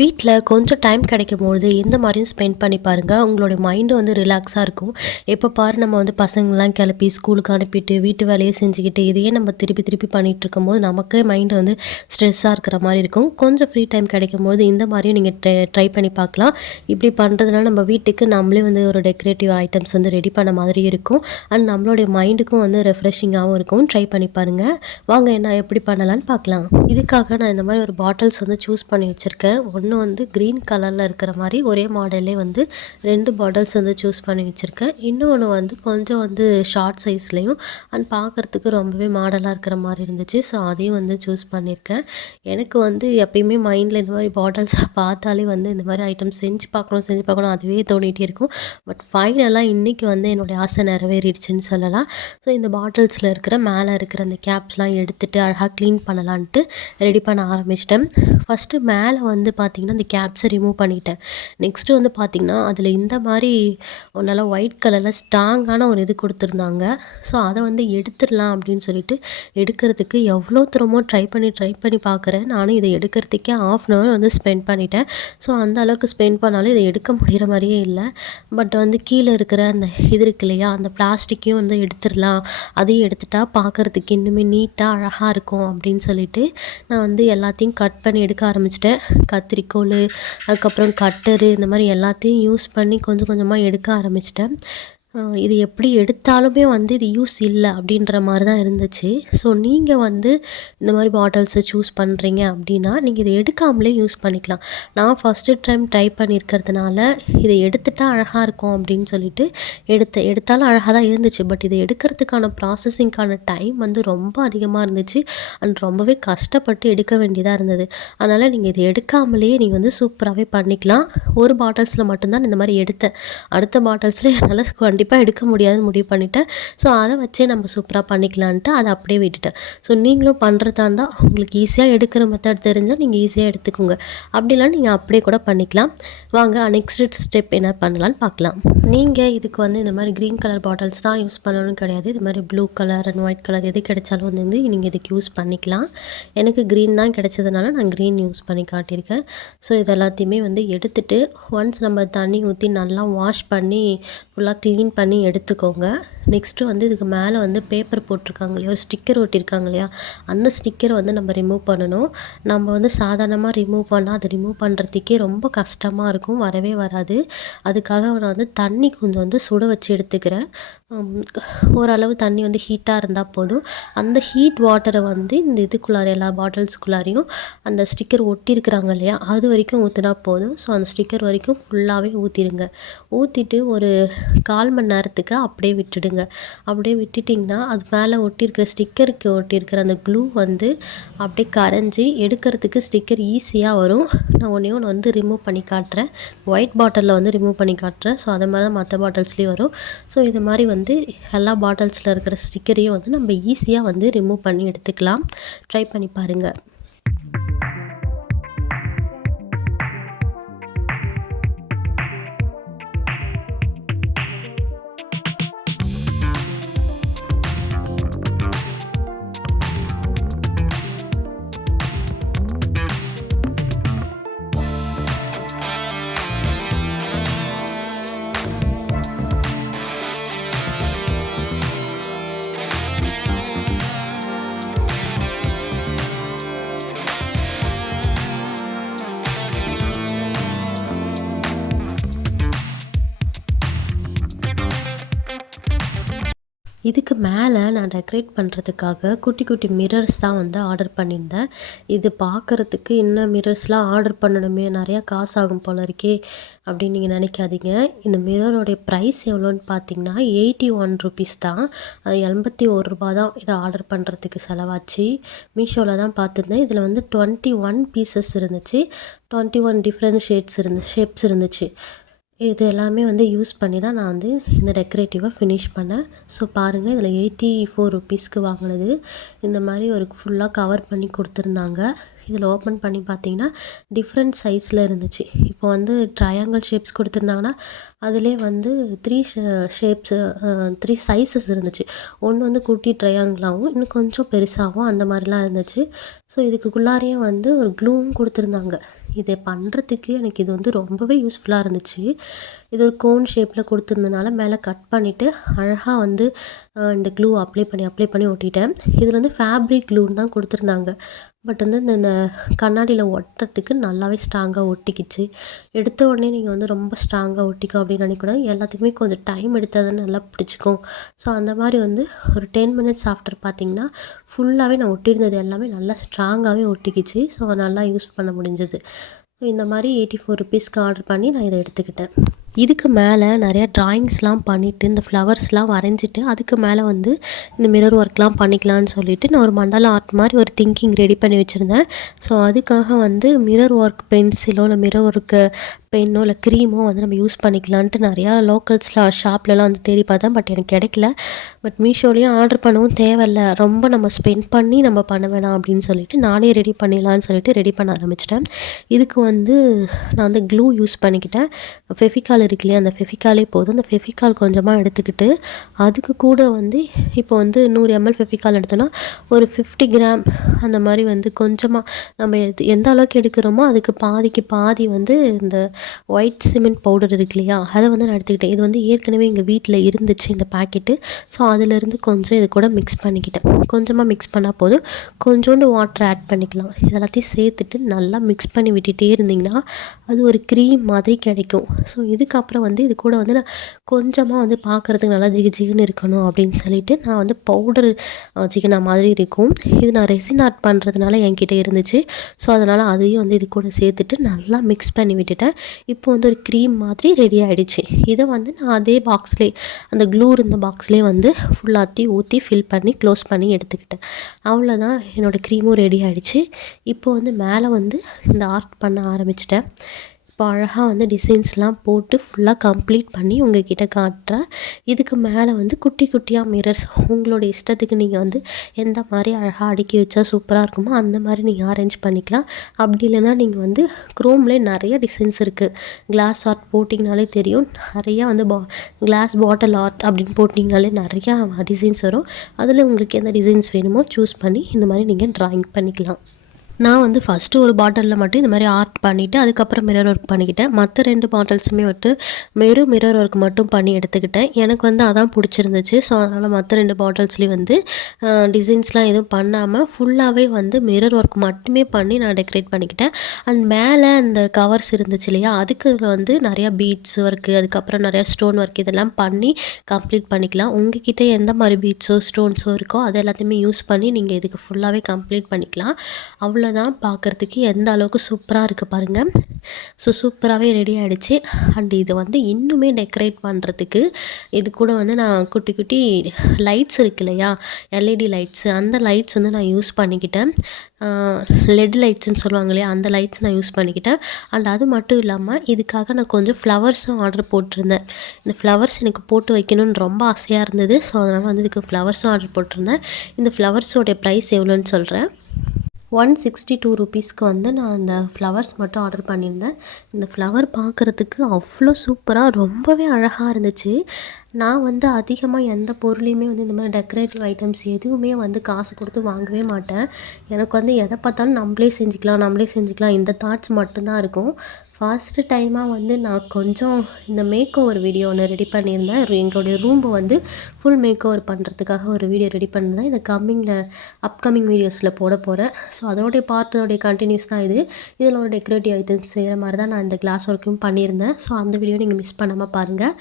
வீட்டில் கொஞ்சம் டைம் கிடைக்கும்பொழுது இந்த மாதிரியும் ஸ்பெண்ட் பண்ணி பாருங்கள். உங்களுடைய மைண்டும் வந்து ரிலாக்ஸாக இருக்கும். எப்போ பாரு நம்ம வந்து பசங்கள்லாம் கிளப்பி ஸ்கூலுக்கு அனுப்பிட்டு வீட்டு வேலையை செஞ்சுக்கிட்டு இதையே நம்ம திருப்பி திருப்பி பண்ணிகிட்டு இருக்கும்போது நமக்கே மைண்டு வந்து ஸ்ட்ரெஸ்ஸாக இருக்கிற மாதிரி இருக்கும். கொஞ்சம் ஃப்ரீ டைம் கிடைக்கும்போது இந்த மாதிரியும் நீங்கள் ட்ரை பண்ணி பார்க்கலாம். இப்படி பண்ணுறதுனால நம்ம வீட்டுக்கு நம்மளே வந்து ஒரு டெக்கரேட்டிவ் ஐட்டம்ஸ் வந்து ரெடி பண்ண மாதிரி இருக்கும். அண்ட் நம்மளுடைய மைண்டுக்கும் வந்து ரெஃப்ரெஷிங்காகவும் இருக்கும். ட்ரை பண்ணி பாருங்கள். வாங்க என்ன எப்படி பண்ணலான்னு பார்க்கலாம். இதுக்காக நான் இந்த மாதிரி ஒரு பாட்டில்ஸ் வந்து சூஸ் பண்ணி வச்சுருக்கேன். ஒன்று வந்து க்ரீன் கலரில் இருக்கிற மாதிரி ஒரே மாடல்லே வந்து 2 பாட்டில்ஸ் வந்து சூஸ் பண்ணி வச்சுருக்கேன். இன்னொன்று வந்து கொஞ்சம் வந்து ஷார்ட் சைஸ்லேயும் அண்ட் பார்க்குறதுக்கு ரொம்பவே மாடலாக இருக்கிற மாதிரி இருந்துச்சு. ஸோ அதையும் வந்து சூஸ் பண்ணியிருக்கேன். எனக்கு வந்து எப்பயுமே மைண்டில் இந்த மாதிரி பாட்டில்ஸை பார்த்தாலே வந்து இந்த மாதிரி ஐட்டம் செஞ்சு பார்க்கணும் அதுவே தோணிகிட்டே இருக்கும். பட் ஃபைனலாக இன்றைக்கி வந்து என்னுடைய ஆசை நிறைவேறிடுச்சுன்னு சொல்லலாம். ஸோ இந்த பாட்டில்ஸில் இருக்கிற மேலே இருக்கிற அந்த கேப்ஸ்லாம் எடுத்துகிட்டு அழகாக க்ளீன் பண்ணலான்ட்டு ரெடி பண்ண ஆரம்பிச்சிட்டேன். ஃபஸ்ட்டு மேலே வந்து பார்த்திங்கன்னா அந்த கேப்ஸை ரிமூவ் பண்ணிட்டேன். நெக்ஸ்ட்டு வந்து பார்த்திங்கன்னா அதில் இந்த மாதிரி நல்லா ஒயிட் கலரில் ஸ்ட்ராங்கான ஒரு இது கொடுத்துருந்தாங்க. ஸோ அதை வந்து எடுத்துடலாம் அப்படின்னு சொல்லிட்டு எடுக்கிறதுக்கு எவ்வளோ தூரமோ ட்ரை பண்ணி பார்க்குறேன். நானும் இதை எடுக்கிறதுக்கே ½ hour வந்து ஸ்பெண்ட் பண்ணிட்டேன். ஸோ அந்த அளவுக்கு ஸ்பெண்ட் பண்ணாலும் இதை எடுக்க முடிகிற மாதிரியே இல்லை. பட் வந்து கீழே இருக்கிற அந்த இது இருக்கு இல்லையா, அந்த பிளாஸ்டிக்கையும் வந்து எடுத்துடலாம். அதையும் எடுத்துட்டா பார்க்குறதுக்கு இன்னுமே நீட்டாக அழகாக இருக்கும் அப்படின்னு சொல்லிட்டு நான் வந்து எல்லாத்தையும் கட் பண்ணி எடுக்க ஆரம்பிச்சிட்டேன். கத்திரிக்கோல், அதுக்கப்புறம் கட்டரு, இந்த மாதிரி எல்லாத்தையும் யூஸ் பண்ணி கொஞ்சம் கொஞ்சமாக எடுக்க ஆரம்பிச்சிட்டேன். இது எப்படி எடுத்தாலுமே வந்து இது யூஸ் இல்லை அப்படின்ற மாதிரி தான் இருந்துச்சு. ஸோ நீங்கள் வந்து இந்த மாதிரி பாட்டில்ஸை சூஸ் பண்ணுறீங்க அப்படின்னா நீங்கள் இதை எடுக்காமலே யூஸ் பண்ணிக்கலாம். நான் ஃபஸ்ட்டு டைம் ட்ரை பண்ணியிருக்கிறதுனால இதை எடுத்துட்டா அழகாக இருக்கும் அப்படின்னு சொல்லிட்டு எடுத்தாலும் அழகாக தான் இருந்துச்சு. பட் இதை எடுக்கிறதுக்கான ப்ராசஸிங்க்கான டைம் வந்து ரொம்ப அதிகமாக இருந்துச்சு. அண்ட் ரொம்பவே கஷ்டப்பட்டு எடுக்க வேண்டியதாக இருந்தது. அதனால் நீங்கள் இதை எடுக்காமலேயே நீங்கள் வந்து சூப்பராகவே பண்ணிக்கலாம். ஒரு பாட்டில்ஸில் மட்டும்தான் இந்த மாதிரி எடுத்தேன். அடுத்த பாட்டில்ஸில் என்னால் கண்டிப்பாக எடுக்க முடியாதுன்னு முடிவு பண்ணிட்டேன். ஸோ அதை வச்சே நம்ம சூப்பராக பண்ணிக்கலான்ட்டு அதை அப்படியே விட்டுட்டேன். ஸோ நீங்களும் பண்ணுறதா இருந்தால் உங்களுக்கு ஈஸியாக எடுக்கிற மெத்தட் தெரிஞ்சால் நீங்கள் ஈஸியாக எடுத்துக்கோங்க. அப்படிலாம் நீங்கள் அப்படியே கூட பண்ணிக்கலாம். வாங்க நெக்ஸ்ட் ஸ்டெப் என்ன பண்ணலான்னு பார்க்கலாம். நீங்கள் இதுக்கு வந்து இந்த மாதிரி க்ரீன் கலர் பாட்டில்ஸ் தான் யூஸ் பண்ணணும்னு கிடையாது. இது மாதிரி blue colour and white colour எது கிடைச்சாலும் வந்து நீங்கள் இதுக்கு யூஸ் பண்ணிக்கலாம். எனக்கு க்ரீன் தான் கிடைச்சதுனால நான் க்ரீன் யூஸ் பண்ணி காட்டியிருக்கேன். ஸோ இது எல்லாத்தையுமே வந்து எடுத்துகிட்டு ஒன்ஸ் நம்ம தண்ணி ஊற்றி நல்லா வாஷ் பண்ணி ஃபுல்லாக க்ளீன் பண்ணி எடுத்துக்கோங்க. நெக்ஸ்ட்டு வந்து இதுக்கு மேலே வந்து பேப்பர் போட்டிருக்காங்க இல்லையா, ஒரு ஸ்டிக்கர் ஒட்டியிருக்காங்க இல்லையா, அந்த ஸ்டிக்கரை வந்து நம்ம ரிமூவ் பண்ணணும். நம்ம வந்து சாதாரணமாக ரிமூவ் பண்ணால் அதை ரிமூவ் பண்ணுறதுக்கே ரொம்ப கஷ்டமாக இருக்கும், வரவே வராது. அதுக்காக நான் வந்து தண்ணி கொஞ்சம் வந்து சுட வச்சு எடுத்துக்கிறேன். ஓரளவு தண்ணி வந்து ஹீட்டாக இருந்தால் போதும். அந்த ஹீட் வாட்டரை வந்து இந்த இதுக்குள்ளார எல்லா பாட்டில்ஸ்குள்ளாரையும் அந்த ஸ்டிக்கர் ஒட்டியிருக்கிறாங்க இல்லையா, அது வரைக்கும் ஊற்றினா போதும். ஸோ அந்த ஸ்டிக்கர் வரைக்கும் ஃபுல்லாகவே ஊற்றிடுங்க. ஊற்றிட்டு ஒரு 1/4 மணி நேரத்துக்கு அப்படியே விட்டுடுங்க. அப்படியே விட்டுட்டிங்கன்னா அது மேலே ஒட்டியிருக்கிற ஸ்டிக்கருக்கு ஒட்டியிருக்கிற அந்த க்ளூ வந்து அப்படியே கரைஞ்சி எடுக்கிறதுக்கு ஸ்டிக்கர் ஈஸியாக வரும். நான் ஒன்று வந்து ரிமூவ் பண்ணி காட்டுறேன். ஒயிட் பாட்டிலில் வந்து ரிமூவ் பண்ணி காட்டுறேன். ஸோ அதை மாதிரி தான் மற்ற பாட்டில்ஸ்லேயும் வரும். ஸோ இது மாதிரி வந்து எல்லா பாட்டில்ஸில் இருக்கிற ஸ்டிக்கரையும் வந்து நம்ம ஈஸியாக வந்து ரிமூவ் பண்ணி எடுத்துக்கலாம். ட்ரை பண்ணி பாருங்கள். இதுக்கு மேலே நான் டெக்கரேட் பண்ணுறதுக்காக குட்டி குட்டி மிரர்ஸ் தான் வந்து ஆர்டர் பண்ணியிருந்தேன். இது பார்க்குறதுக்கு இன்னும் மிரர்ஸ்லாம் ஆர்டர் பண்ணணுமே, நிறையா காசு ஆகும் போல இருக்கே அப்படின்னு நீங்கள் நினைக்காதீங்க. இந்த மிரரோடைய ப்ரைஸ் எவ்வளோன்னு பார்த்தீங்கன்னா 81 ருபீஸ் தான். ₹81 தான் இதை ஆர்டர் பண்ணுறதுக்கு செலவாச்சு. மீஷோவில் தான் பார்த்துருந்தேன். இதில் வந்து 21 பீசஸ் இருந்துச்சு. 21 டிஃப்ரெண்ட் ஷேப்ஸ் இருந்துச்சு. இது எல்லாமே வந்து யூஸ் பண்ணி தான் நான் வந்து இந்த டெக்கரேட்டிவாக ஃபினிஷ் பண்ணேன். ஸோ பாருங்கள், இதில் 84 ருபீஸ்க்கு வாங்கினது. இந்த மாதிரி ஒரு ஃபுல்லாக கவர் பண்ணி கொடுத்துருந்தாங்க. இதில் ஓப்பன் பண்ணி பார்த்தீங்கன்னா டிஃப்ரெண்ட் சைஸில் இருந்துச்சு. இப்போ வந்து ட்ரையாங்கிள் ஷேப்ஸ் கொடுத்துருந்தாங்கன்னா அதிலே வந்து 3 சைஸஸ் இருந்துச்சு. ஒன்று வந்து குட்டி ட்ரையாங்கிளாகவும் இன்னும் கொஞ்சம் பெருசாகவும் அந்த மாதிரிலாம் இருந்துச்சு. ஸோ இதுக்குள்ளாரையே வந்து ஒரு க்ளூவும் கொடுத்துருந்தாங்க. இதை பண்ணுறதுக்கு எனக்கு இது வந்து ரொம்பவே யூஸ்ஃபுல்லாக இருந்துச்சு. இது ஒரு கோன் ஷேப்பில் கொடுத்துருந்தனால மேலே கட் பண்ணிவிட்டு அழகாக வந்து இந்த க்ளூ அப்ளை பண்ணி ஒட்டிட்டேன். இதில் வந்து ஃபேப்ரிக் க்ளூன்னு தான் கொடுத்துருந்தாங்க. பட் வந்து இந்த கண்ணாடியில் ஒட்டுறதுக்கு நல்லாவே ஸ்ட்ராங்காக ஒட்டிக்கிச்சு. எடுத்த உடனே நீங்கள் வந்து ரொம்ப ஸ்ட்ராங்காக ஒட்டிக்கும் அப்படின்னு நினைக்கக்கூடாது. எல்லாத்துக்குமே கொஞ்சம் டைம் எடுத்தால் தான் நல்லா பிடிச்சிக்கும். ஸோ அந்த மாதிரி வந்து ஒரு 10 மினிட்ஸ் ஆஃப்டர் பார்த்தீங்கன்னா ஃபுல்லாகவே நான் ஒட்டியிருந்தது எல்லாமே நல்லா ஸ்ட்ராங்காகவே ஒட்டிக்கிச்சு. ஸோ நல்லா யூஸ் பண்ண முடிஞ்சது. இந்த மாதிரி ₹84க்கு ஆர்டர் பண்ணி நான் இதை எடுத்துக்கிட்டேன். இதுக்கு மேலே நிறையா ட்ராயிங்ஸ்லாம் பண்ணிவிட்டு இந்த ஃப்ளவர்ஸ்லாம் வரைஞ்சிட்டு அதுக்கு மேலே வந்து இந்த மிரர் ஒர்க்லாம் பண்ணிக்கலான்னு சொல்லிவிட்டு நான் ஒரு மண்டல ஆர்ட் மாதிரி ஒரு திங்கிங் ரெடி பண்ணி வச்சுருந்தேன். ஸோ அதுக்காக வந்து மிரர் ஒர்க் பென்சிலோ இல்லை மிரர் ஒர்க்கு பென்னோ இல்லை க்ரீமோ வந்து நம்ம யூஸ் பண்ணிக்கலான்ட்டு நிறையா ஷாப்லலாம் வந்து தேடி பார்த்தேன். பட் எனக்கு கிடைக்கல. பட் மீஷோலேயும் ஆர்டர் பண்ணவும் தேவையில்ல, ரொம்ப நம்ம ஸ்பெண்ட் பண்ணி நம்ம பண்ண வேணாம் அப்படின்னு சொல்லிட்டு நானே ரெடி பண்ணிடலான்னு சொல்லிட்டு ரெடி பண்ண ஆரம்பிச்சிட்டேன். இதுக்கு வந்து நான் வந்து க்ளூ யூஸ் பண்ணிக்கிட்டேன். ஃபெவிகால் இருக்கு இல்லையா, அந்த ஃபெவிகாலே போதும். அந்த ஃபெவிகால் கொஞ்சமாக எடுத்துக்கிட்டு அதுக்கு கூட வந்து இப்போ வந்து 100 ml ஃபெவிகால் எடுத்தோன்னா ஒரு 50 கிராம் அந்த மாதிரி வந்து கொஞ்சமாக நம்ம எந்த அளவுக்கு எடுக்கிறோமோ அதுக்கு பாதிக்கு பாதி வந்து இந்த ஒயிட் சிமெண்ட் பவுடர் இருக்கு இல்லையா, அதை வந்து நான் எடுத்துக்கிட்டேன். இது வந்து ஏற்கனவே எங்கள் வீட்டில் இருந்துச்சு இந்த பேக்கெட்டு. ஸோ அதிலேருந்து கொஞ்சம் இது கூட மிக்ஸ் பண்ணிக்கிட்டேன். கொஞ்சமாக மிக்ஸ் பண்ணால் போதும். கொஞ்சோண்டு வாட்டர் ஆட் பண்ணிக்கலாம். இதெல்லாத்தையும் சேர்த்துட்டு நல்லா மிக்ஸ் பண்ணி விட்டுட்டே இருந்திங்கன்னா அது ஒரு க்ரீம் மாதிரி கிடைக்கும். ஸோ இதுக்கப்புறம் வந்து இது கூட வந்து நான் கொஞ்சமாக வந்து பார்க்குறதுக்கு நல்லா ஜிகுன்னு இருக்கணும் அப்படின்னு சொல்லிட்டு நான் வந்து பவுடர் சிக்கனா மாதிரி இருக்கும். இது நான் ரெசின் ஆர்ட் பண்ணுறதுனால என்கிட்ட இருந்துச்சு. ஸோ அதனால் அதையும் வந்து இது கூட சேர்த்துட்டு நல்லா மிக்ஸ் பண்ணி விட்டுட்டேன். இப்போ வந்து ஒரு க்ரீம் மாதிரி ரெடி ஆகிடுச்சு. இதை வந்து நான் அதே பாக்ஸ்லேயே அந்த க்ளூ இருந்த பாக்ஸ்லேயே வந்து ஃபுல்லாத்தையும் ஊற்றி ஃபில் பண்ணி க்ளோஸ் பண்ணி எடுத்துக்கிட்டேன். அவ்வளோதான், என்னோடய க்ரீமும் ரெடி ஆகிடுச்சு. இப்போ வந்து மேலே வந்து இந்த ஆர்ட் பண்ண ஆரம்பிச்சிட்டேன். இப்போ அழகாக வந்து டிசைன்ஸ்லாம் போட்டு ஃபுல்லாக கம்ப்ளீட் பண்ணி உங்கள்கிட்ட காட்டுறேன். இதுக்கு மேலே வந்து குட்டி குட்டியாக மிரர்ஸ் உங்களோட இஷ்டத்துக்கு நீங்கள் வந்து எந்த மாதிரி அழகாக அடுக்கி வச்சா சூப்பராக இருக்குமோ அந்த மாதிரி நீங்கள் அரேஞ்ச் பண்ணிக்கலாம். அப்படி இல்லைன்னா நீங்கள் வந்து க்ரோம்லேயே நிறைய டிசைன்ஸ் இருக்குது. கிளாஸ் ஆர்ட் போட்டிங்கனாலே தெரியும். நிறையா வந்து கிளாஸ் பாட்டில் ஆர்ட் அப்படின்னு போட்டிங்கனாலே நிறையா டிசைன்ஸ் வரும். அதில் உங்களுக்கு எந்த டிசைன்ஸ் வேணுமோ சூஸ் பண்ணி இந்த மாதிரி நீங்கள் ட்ராயிங் பண்ணிக்கலாம். நான் வந்து ஃபஸ்ட்டு ஒரு பாட்டிலில் மட்டும் இந்த மாதிரி ஆர்ட் பண்ணிவிட்டு அதுக்கப்புறம் மிரர் ஒர்க் பண்ணிக்கிட்டேன். மற்ற 2 பாட்டில்ஸுமே வந்து மிரர் ஒர்க் மட்டும் பண்ணி எடுத்துக்கிட்டேன். எனக்கு வந்து அதான் பிடிச்சிருந்துச்சு. ஸோ அதனால் மற்ற 2 பாட்டில்ஸ்லேயும் வந்து டிசைன்ஸ்லாம் எதுவும் பண்ணாமல் ஃபுல்லாகவே வந்து மிரர் ஒர்க் மட்டுமே பண்ணி நான் டெக்கரேட் பண்ணிக்கிட்டேன். அண்ட் மேலே அந்த கவர்ஸ் இருந்துச்சு இல்லையா, அதுக்கு வந்து நிறையா பீட்ஸ் ஒர்க்கு அதுக்கப்புறம் நிறையா ஸ்டோன் ஒர்க் இதெல்லாம் பண்ணி கம்ப்ளீட் பண்ணிக்கலாம். உங்ககிட்ட எந்த மாதிரி பீட்ஸோ ஸ்டோன்ஸோ இருக்கோ அது எல்லாத்தையுமே யூஸ் பண்ணி நீங்கள் இதுக்கு ஃபுல்லாகவே கம்ப்ளீட் பண்ணிக்கலாம். அவ்வளோ தான், பார்க்குறதுக்கு எந்த அளவுக்கு சூப்பராக இருக்குது பாருங்கள். ஸோ சூப்பராகவே ரெடி ஆகிடுச்சு. அண்ட் இதை வந்து இன்னுமே டெக்கரேட் பண்ணுறதுக்கு இது கூட வந்து நான் குட்டி குட்டி லைட்ஸ் இருக்கு இல்லையா, எல்இடி லைட்ஸு, அந்த லைட்ஸ் வந்து நான் யூஸ் பண்ணிக்கிட்டேன். லெட் லைட்ஸ்ன்னு சொல்லுவாங்க இல்லையா, அந்த லைட்ஸ் நான் யூஸ் பண்ணிக்கிட்டேன். அண்ட் அது மட்டும் இல்லாமல் இதுக்காக நான் கொஞ்சம் ஃப்ளவர்ஸும் ஆர்டர் போட்டிருந்தேன். இந்த ஃப்ளவர்ஸ் எனக்கு போட்டு வைக்கணும்னு ரொம்ப ஆசையாக இருந்தது. ஸோ அதனால் வந்து இதுக்கு ஃப்ளவர்ஸும் ஆர்டர் போட்டிருந்தேன். இந்த ஃப்ளவர்ஸோடைய ப்ரைஸ் எவ்வளோன்னு சொல்கிறேன். ₹162 வந்து நான் அந்த ஃப்ளவர்ஸ் மட்டும் ஆர்டர் பண்ணியிருந்தேன். இந்த ஃப்ளவர் பார்க்குறதுக்கு அவ்வளோ சூப்பராக ரொம்பவே அழகாக இருந்துச்சு. நான் வந்து அதிகமாக எந்த பொருளையுமே வந்து இந்த மாதிரி டெக்கரேட்டிவ் ஐட்டம்ஸ் எதுவுமே வந்து காசு கொடுத்து வாங்கவே மாட்டேன். எனக்கு வந்து எதை பார்த்தாலும் நம்மளே செஞ்சுக்கலாம் இந்த தாட்ஸ் மட்டும்தான் இருக்கும். ஃபர்ஸ்ட்டு டைமாக வந்து நான் கொஞ்சம் இந்த மேக் ஓவர் வீடியோ ஒன்று ரெடி பண்ணியிருந்தேன். எங்களுடைய ரூம்பை வந்து ஃபுல் மேக் ஓவர் பண்ணுறதுக்காக ஒரு வீடியோ ரெடி பண்ணியிருந்தேன். இந்த அப்கமிங் வீடியோஸில் போட போகிறேன். ஸோ அதோடைய கண்டினியூஸ் தான் இது. இதில் ஒரு டெக்கரேட்டிவ் ஐட்டம்ஸ் செய்கிற மாதிரி தான் நான் இந்த கிளாஸ் ஒர்க்கும் பண்ணியிருந்தேன். ஸோ அந்த வீடியோ நீங்கள் மிஸ் பண்ணாமல் பாருங்கள்.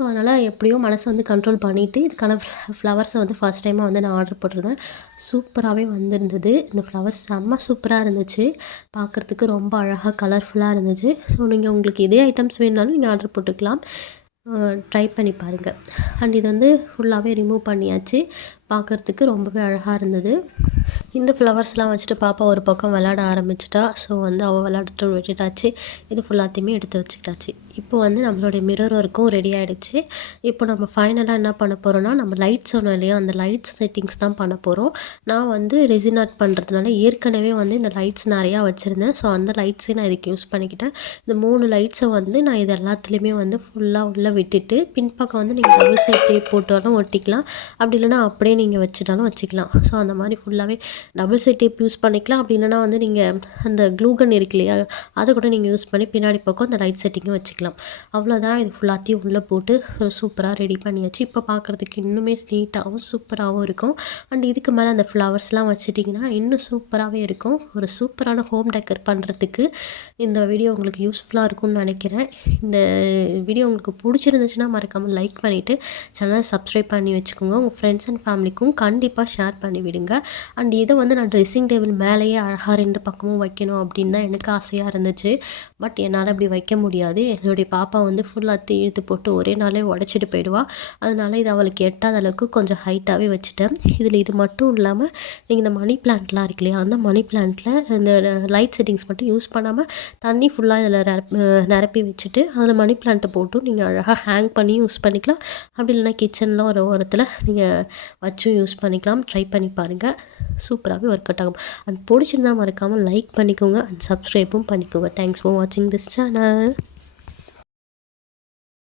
ஸோ அதனால் எப்படியோ மனசை வந்து கண்ட்ரோல் பண்ணிவிட்டு இதுக்கான ஃப்ளவர்ஸை வந்து ஃபஸ்ட் டைமாக வந்து நான் ஆர்டர் போட்டிருந்தேன். சூப்பராகவே வந்திருந்தது. இந்த ஃப்ளவர்ஸ் செம்ம சூப்பராக இருந்துச்சு. பார்க்குறதுக்கு ரொம்ப அழகாக கலர்ஃபுல்லாக இருந்துச்சு. ஸோ நீங்கள் உங்களுக்கு இதே ஐட்டம்ஸ் வேணுனாலும் நீங்கள் ஆர்டர் போட்டுக்கலாம். ட்ரை பண்ணி பாருங்கள். அண்ட் இது வந்து ஃபுல்லாகவே ரிமூவ் பண்ணியாச்சு. பார்க்குறதுக்கு ரொம்பவே அழகாக இருந்தது. இந்த ஃப்ளவர்ஸ்லாம் வச்சுட்டு பாப்பா ஒரு பக்கம் விளையாட ஆரம்பிச்சிட்டா. ஸோ வந்து அவள் விளையாடட்டும் விட்டுட்டாச்சு. இது ஃபுல்லாத்தையுமே எடுத்து வச்சுக்கிட்டாச்சு. இப்போ வந்து நம்மளுடைய மிரர் ஒர்க்கும் ரெடி ஆகிடுச்சு. இப்போ நம்ம ஃபைனலாக என்ன பண்ண போகிறோன்னா, நம்ம லைட்ஸ் சொன்னோம் இல்லையா, அந்த லைட்ஸ் செட்டிங்ஸ் தான் பண்ண போகிறோம். நான் வந்து ரெசின் ஆர்ட் பண்ணுறதுனால ஏற்கனவே வந்து இந்த லைட்ஸ் நிறையா வச்சுருந்தேன். ஸோ அந்த லைட்ஸையும் நான் இதுக்கு யூஸ் பண்ணிக்கிட்டேன். இந்த 3 லைட்ஸை வந்து நான் இது எல்லாத்துலேயுமே வந்து ஃபுல்லாக உள்ளே விட்டுட்டு பின்பக்கம் வந்து நீங்கள் டபுள் சைட் டேப் போட்டாலும் ஒட்டிக்கலாம். அப்படி இல்லைனா அப்படியே நீங்கள் வச்சுட்டாலும் வச்சுக்கலாம். ஸோ அந்த மாதிரி ஃபுல்லாகவே டபுள் சைட் டேப் யூஸ் பண்ணிக்கலாம். அப்படி இல்லைனா வந்து நீங்கள் அந்த க்ளூகன் இருக்கு இல்லையா, அதை கூட நீங்கள் யூஸ் பண்ணி பின்னாடி பக்கம் அந்த லைட் செட்டிங்கும் வச்சுக்கலாம். அவ்வளோதான். இது ஃபுல்லாத்தையும் உள்ளே போட்டு சூப்பராக ரெடி பண்ணியாச்சு. இப்போ பார்க்குறதுக்கு இன்னுமே நீட்டாகவும் சூப்பராகவும் இருக்கும். அண்ட் இதுக்கு மேலே அந்த ஃப்ளவர்ஸ்லாம் வச்சுட்டிங்கன்னா இன்னும் சூப்பராகவே இருக்கும். ஒரு சூப்பரான ஹோம் டெக்கர் பண்ணுறதுக்கு இந்த வீடியோ உங்களுக்கு யூஸ்ஃபுல்லாக இருக்கும்னு நினைக்கிறேன். இந்த வீடியோ உங்களுக்கு பிடிச்சிருந்துச்சுன்னா மறக்காமல் லைக் பண்ணிவிட்டு சேனலை சப்ஸ்கிரைப் பண்ணி வச்சுக்கோங்க. உங்கள் ஃப்ரெண்ட்ஸ் அண்ட் ஃபேமிலிக்கும் கண்டிப்பாக ஷேர் பண்ணி விடுங்க. அண்ட் இதை வந்து நான் ட்ரெஸ்ஸிங் டேபிள் மேலேயே அழகாக 2 பக்கமும் வைக்கணும் அப்படின்னு தான் எனக்கு ஆசையாக இருந்துச்சு. பட் என்னால் அப்படி வைக்க முடியாது. என்னுடைய பாப்பா வந்து ஃபுல்லாக இழுத்து போட்டு ஒரே நாளே உடச்சிட்டு போயிடுவா. அதனால இது அவளுக்கு எட்டாத அளவுக்கு கொஞ்சம் ஹைட்டாகவே வச்சுட்டேன். இதில் இது மட்டும் இல்லாமல் நீங்கள் இந்த மணி பிளான்ட்லாம் இருக்கு இல்லையா, அந்த மணி பிளான்ட்டில் இந்த லைட் செட்டிங்ஸ் மட்டும் யூஸ் பண்ணாமல் தண்ணி ஃபுல்லாக இதில் நிரப்பி வச்சுட்டு அதில் மணி பிளான்ட்டை போட்டும் நீங்கள் அழகாக ஹேங் பண்ணி யூஸ் பண்ணிக்கலாம். அப்படி இல்லைனா கிச்சனில் ஒரு ஓரத்தில் நீங்கள் வச்சும் யூஸ் பண்ணிக்கலாம். ட்ரை பண்ணி பாருங்கள், சூப்பராகவே ஒர்க் அவுட் ஆகும். அண்ட் பிடிச்சிருந்தா மறக்காமல் லைக் பண்ணிக்கோங்க அண்ட் சப்ஸ்கிரைபும் பண்ணிக்கோங்க. தேங்க்ஸ் ஃபார் வாட்சிங் திஸ் சேனல்.